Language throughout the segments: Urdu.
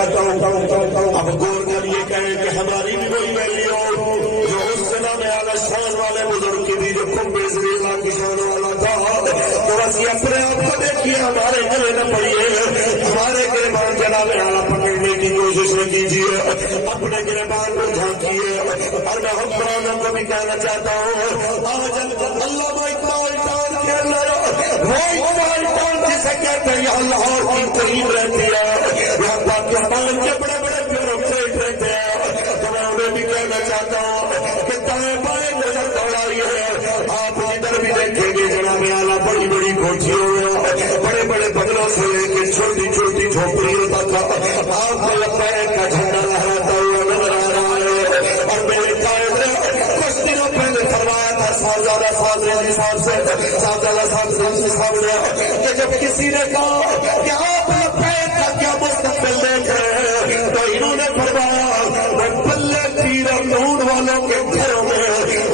چاہتا ہوں اب غور کریے کہیں کہ ہماری بھی کوئی ویلیو جو اس زنا میں اعلی شان والے بزرگ کی بھی جو کمبے زریلا کی شان والا تھا تو اسی اپنے آپ کو دیکھیے ہمارے گلے نہ پڑیے ہمارے گریبان جناب اعلیٰ پکڑنے کی کوشش نہ کیجیے اپنے گریبان کو جھانکیے اور میں حکمرانوں کو بھی کہنا چاہتا ہوں آج اللہ اقبال ٹاؤن کے اندر وہ اقبال ٹاؤن جسے کہتے ہیں یہاں لاہور کی قریب رہتی ہے یہاں پاکستان کے بڑے بڑے بیوروکریٹ رہتے ہیں تو میں انہیں بھی کہنا چاہتا ہوں کہ دائیں بائیں نظر دوڑائیے آپ ادھر بھی دیکھیں گے جناب اعلیٰ بڑی بڑی کوٹھیوں میں بڑے بڑے بنگلوں سے لے کے چھوٹی چھوٹی جھوپڑیوں تک آپ کو لبیک کا جھنڈا لہراتا ہوا نظر آ رہا ہے اور میرے قائد نے کچھ دنوں پہلے فرمایا تھا صاحبزادہ صادری صاحب سے صاحبزادہ صاحب نے کہ جب کسی نے کہا کہ آپ لبیک کا کیا مستقبل دیکھ رہے ہیں تو انہوں نے فرمایا میں بلے تیر نور والوں کے گھروں میں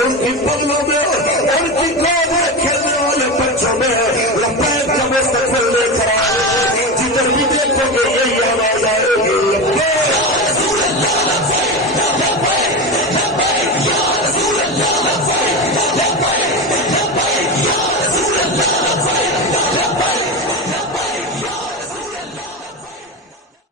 ان کی بغلوں میں ان کی گود میں کھیلنے